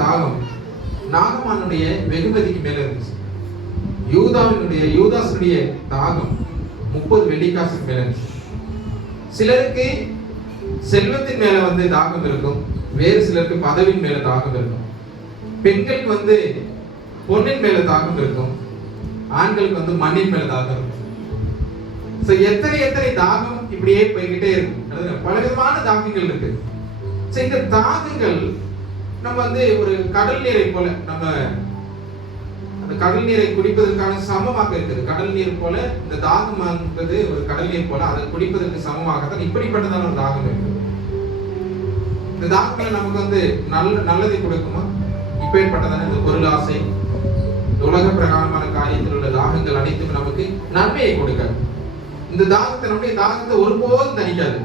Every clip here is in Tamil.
தாகம் நாகமானுடைய வெகுமதிக்கு மேல இருந்துச்சு. யூதாசுடைய தாகம் 30 வெள்ளிக்காசுக்கு மேல இருந்துச்சு. சிலருக்கு செல்வத்தின் மேல தாகம் இருக்கும், வேறு சிலருக்கு பதவியின் மேல தாகம் இருக்கும். பெண்களுக்கு பொன்னின் மேல தாகம் இருக்கும், ஆண்களுக்கு மண்ணின் மேல தாகம் இருக்கும். எத்தனை தாகம் இப்படியே போய்கிட்டே இருக்கும். பலவிதமான தாகங்கள் இருக்கு. இந்த தாகங்கள் நம்ம ஒரு கடல் நீரை போல, நம்ம அந்த கடல் நீரை குடிப்பதற்கான சமமாக இருக்குது. கடல் நீர் போல இந்த தாகம் என்பது ஒரு கடல் நீர் போல, அதை குடிப்பதற்கு சமமாகத்தான் இப்படிப்பட்டதான ஒரு தாகம் இருக்கு. இந்த தாகங்கள் நமக்கு நல்லதை கொடுக்குமா? இப்பேற்பட்டதான இந்த பொருள் ஆசை, உலக பிரகாரமான காரியத்தில் உள்ள தாகங்கள் அனைத்தும் நமக்கு நன்மையை கொடுக்காது. இந்த தாகத்தை, நம்முடைய தாகத்தை ஒருபோதும் தணிக்காது,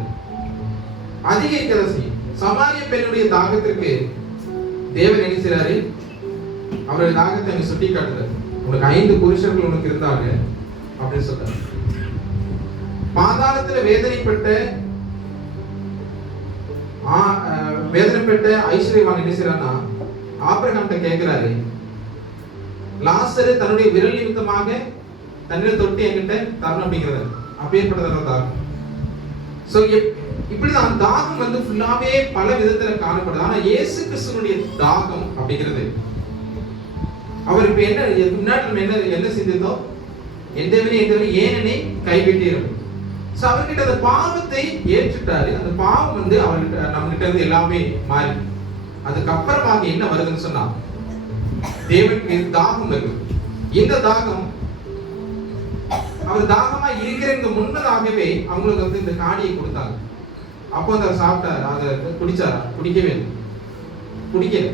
அதிகரிக்கதை செய்யும். சமாரிய பெண்ணுடைய தாகத்திற்கு தேவன் என்ன செய்றாரு? அவருடைய தாகத்தை அங்க சுட்டி காட்டுறாரு. உனக்கு 5 புருஷர்கள் உனக்கு இருந்தாங்க அப்படின்னு சொல்றாரு. பாதாளத்துல வேதனைப்பட்ட ஐஸ்வர்யவான் என்ன செய்யறான்னா, ஆபிரகாம்கிட்ட கேட்கிறாரு, லாசரு தன்னுடைய விரல் நிமித்தமாக தண்ணீரை தொட்டி என்கிட்ட தரணும் அப்படிங்கிறது. அப்பேற்பட்டதான தாகம். இப்படிதான் தாகம் ஃபுல்லாவே பல விதத்துல காணப்படுது. ஆனா இயேசு கிறிஸ்துவினுடைய தாகம் அப்படிங்கிறது, அவர் இப்ப என்ன செஞ்சதோ, எந்தவனே ஏன் என்னை கைவிட்டீர்கள். அவர்கிட்ட அந்த பாவத்தை ஏற்றுட்டாரு. அந்த பாவம் அவர்கிட்ட நம்ம கிட்ட இருந்து எல்லாமே மாறி, அதுக்கப்புறமாக என்ன வருதுன்னு சொன்னா, தேவனுக்கு தாகம் வருது. இந்த தாகம் அவர் தாகமா இருக்கிற முன்னதாகவே அவங்களுக்கு இந்த காடியை கொடுத்தாங்க. அப்போ அதை சாப்பிட்டாரு, அதை குடிச்சாரா? குடிக்கவே இல்லை, குடிக்கல.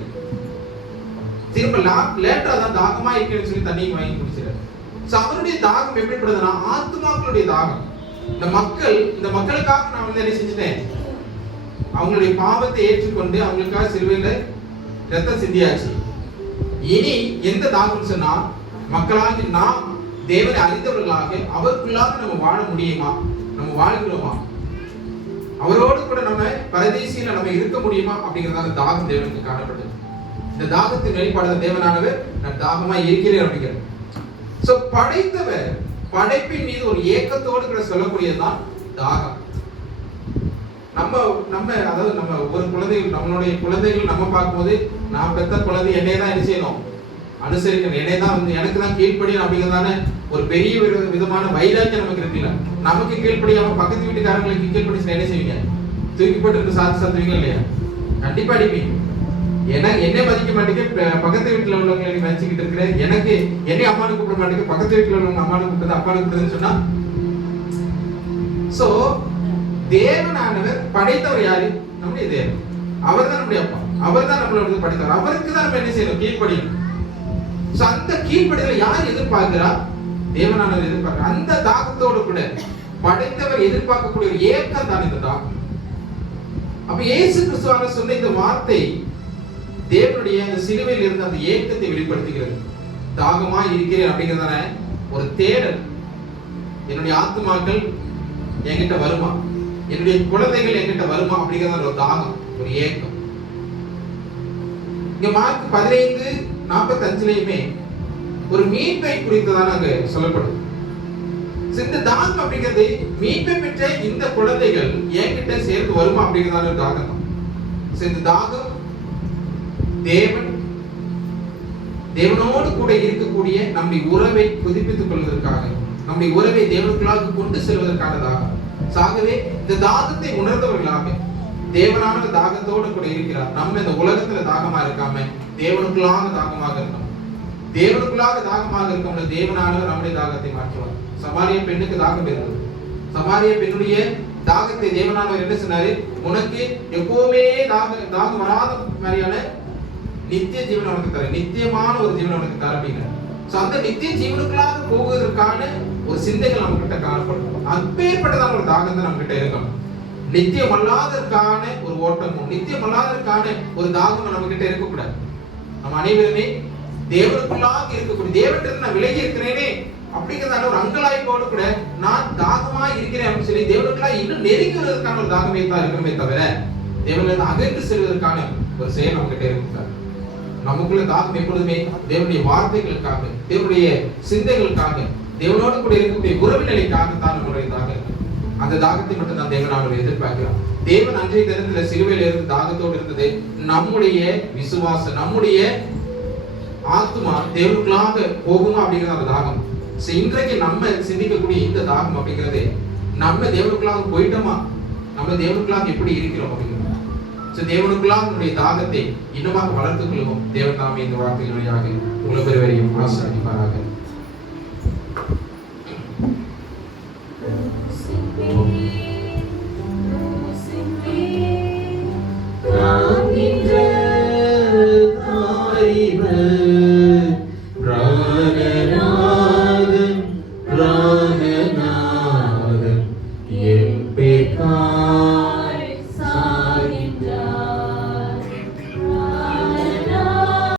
திரும்ப லேட்டரா தான் தாகமா இருக்கேன்னு சொல்லி தண்ணியை வாங்கி குடிச்சாரு. அவருடைய தாகம் எப்படிப்படுதுன்னா, ஆத்மாக்களுடைய தாகம். இந்த மக்களுக்காக நான் என்ன செஞ்சுட்டேன், அவங்களுடைய பாவத்தை ஏற்றுக்கொண்டு அவங்களுக்காக சிலுவையில ரத்தம் சிந்தியாச்சு. இனி எந்த தாகம் சொன்னா, மக்களாகி நாம் தேவனை அறிந்தவர்களாக அவருக்குள்ளாக நம்ம வாழ முடியுமா? நம்ம வாழ்கிறோமா? அவரோடு கூட நம்ம பரதேசியில நம்ம இருக்க முடியுமா? அப்படிங்கறதான தாகம் தேவனுக்கு காணப்பட்டது. இந்த தாகத்தின் வெளிப்பாடு தேவனானவர் நான் தாகமா இருக்கிறேன் அப்படிங்கிறது. படைத்தவர் படைப்பின் மீது ஒரு ஏக்கத்தோடு கூட சொல்லக்கூடியதுதான் தாகம். அதாவது நம்ம ஒரு குழந்தைகள், நம்மளுடைய குழந்தைகள் நம்ம பார்க்கும்போது, நான் பெத்த குழந்தை என்னையதான் என்ன செய்யணும், அனுசரிக்கணும், என்னையதான் எனக்கு தான் கீழ்ப்படியும் அப்படிங்கிறதான ஒரு பெரிய விதமான வைராக்கியம் நமக்கு இருக்குல்ல. நமக்கு கீழ்ப்படியாம பக்கத்து வீட்டுக்காரங்களுக்கு கீழ்ப்படிச்சு என்ன செய்வீங்க? தூக்கி போட்டு சாத்துவீங்க இல்லையா? கண்டிப்பா அடிப்பீங்க. என்னை மதிக்க மாட்டேங்க, பக்கத்து வீட்டுல உள்ளவங்க மதிச்சுக்கிட்டு இருக்கிறேன், எனக்கு என்னை அம்மானு கூப்பிட மாட்டேங்க, பக்கத்து வீட்டுல உள்ளவங்க அம்மானு கூப்பிட்டது அப்பானு கூப்பிட்டதுன்னு சொன்னா. தேவனானவர் படைத்தவர் யாரு? நம்முடைய தேவன். அவர் தான் நம்முடைய அப்பா, அவர் தான் நம்மளோட படைத்தவர். அவருக்கு தான் நம்ம என்ன செய்யணும்? கீழ்ப்படியும். அந்த கீழ்ப்படிதலை யார் எதிர்பார்க்கிறா? தேவனானவர் எதிர்பார்க்க. அந்த தாகத்தோடு கூட படைத்தவர் எதிர்பார்க்கக்கூடிய ஒரு ஏக்கம் தான் இந்த தாகம். அப்ப இயேசு கிறிஸ்துவாக சொன்ன இந்த வார்த்தை தேவனுடைய அந்த சிலுவையில் இருந்த அந்த ஏக்கத்தை வெளிப்படுத்துகிறது. தாகமா இருக்கிறேன் அப்படிங்கிறதான ஒரு தேடல். என்னுடைய ஆத்துமாக்கள் என்கிட்ட வருமா, என்னுடைய குழந்தைகள் என்கிட்ட வருமா அப்படிங்கிறதான ஒரு தாகம், ஒரு ஏக்கம். இங்க மார்க் 15:45 ஒரு மீட்பை குறித்ததான் அங்க சொல்லப்படுது. இந்த தாகம் அப்படிங்கிறது மீட்பை பெற்ற இந்த குழந்தைகள் என்கிட்ட சேர்ந்து வருமா அப்படிங்கிறதான ஒரு தாகம். இந்த தாகம் தேவனோடு கூட இருக்கக்கூடிய நம்முடைய உறவை புதுப்பித்துக் கொள்வதற்காக, நம்முடைய உறவை தேவனுக்குள்ளாக கொண்டு செல்வதற்கானதாக. ஆகவே இந்த தாகத்தை உணர்ந்தவர்களாக தேவனான தாகத்தோடு கூட இருக்கிறார். நம்ம இந்த உலகத்துல தாகமா இருக்காம தேவனுக்குள்ளாக தாகமாக இருக்கணும். தேவனுக்குள்ளாக தாகமாக இருக்கவங்க தேவனானவர் நம்முடைய தாகத்தை மாற்றுவார். சமாரிய பெண்ணுக்கு தாகம் இருந்தது. சமாரிய பெண்ணுடைய தாகத்தை தேவனானவர் என்ன சொன்னாரு? உனக்கு எப்பவுமே தாகம் வராத மாதிரியான நித்திய ஜீவன் உனக்கு தர, நித்தியமான ஒரு ஜீவன் உனக்கு தர அப்படிங்கிற. அந்த நித்திய ஜீவனுக்குள்ளாக போவதற்கான ஒரு சிந்தைகள் நம்ம கிட்ட காணப்படும். அப்பேற்பட்டதான ஒரு தாகம் தான் நம்ம கிட்ட இருக்கணும். நித்தியம் அல்லாதற்கான ஒரு ஓட்டமும் நித்தியம் அல்லாதற்கான ஒரு தாகமும் நம்ம கிட்ட இருக்கக்கூடாது. நம்ம அனைவருமே தேவனுக்குள்ளாக இருக்கக்கூடிய, தேவனிடத்தில் நான் விலகி இருக்கிறேனே அப்படிங்கிறதான ஒரு அங்கலாய்ப்போடு கூட நான் தாகமா இருக்கிறேன் அப்படின்னு சொல்லி தேவனுக்குள்ளாக இன்னும் நெருங்கி வருவதற்கான ஒரு தாகமே தான் இருக்கணுமே தவிர தேவனிடத்தில் அகன்று செல்வதற்கான ஒரு செயல் நம்ம கிட்ட இருக்காது. நமக்குள்ள தாகம் எப்பொழுதுமே தேவனுடைய வார்த்தைகளுக்காக, தேவனுடைய சிந்தைகளுக்காக, தேவனோடு கூட இருக்கக்கூடிய உறவு நிலைக்காக தான் நம்முடைய தாகம். அந்த தாகத்தை மட்டும் தான் தேவன் எதிர்பார்க்கிறோம். தேவன் அன்றைய தினத்துல சிலுவையில் இருந்து தாகத்தோடு இருந்தது நம்முடைய விசுவாசம், நம்முடைய ஆத்மா தேவனுக்குள்ளாக போகுமா அப்படிங்கிற அந்த தாகம். இன்றைக்கு நம்ம சிந்திக்கக்கூடிய இந்த தாகம் அப்படிங்கிறது, நம்ம தேவனுக்குள்ளாக போயிட்டோமா, நம்ம தேவனுக்குள்ளாக எப்படி இருக்கிறோம் அப்படிங்கிறது. தேவனுக்குள்ளாக நம்முடைய தாகத்தை இன்னுமாக வளர்த்துக் கொள்வோம். தேவன் தாமே இந்த வார்த்தைகள் வழியாக உங்களை பெருவரையும் ஆசீர்வதிப்பாராக. காண்கின்ற தாய்வர்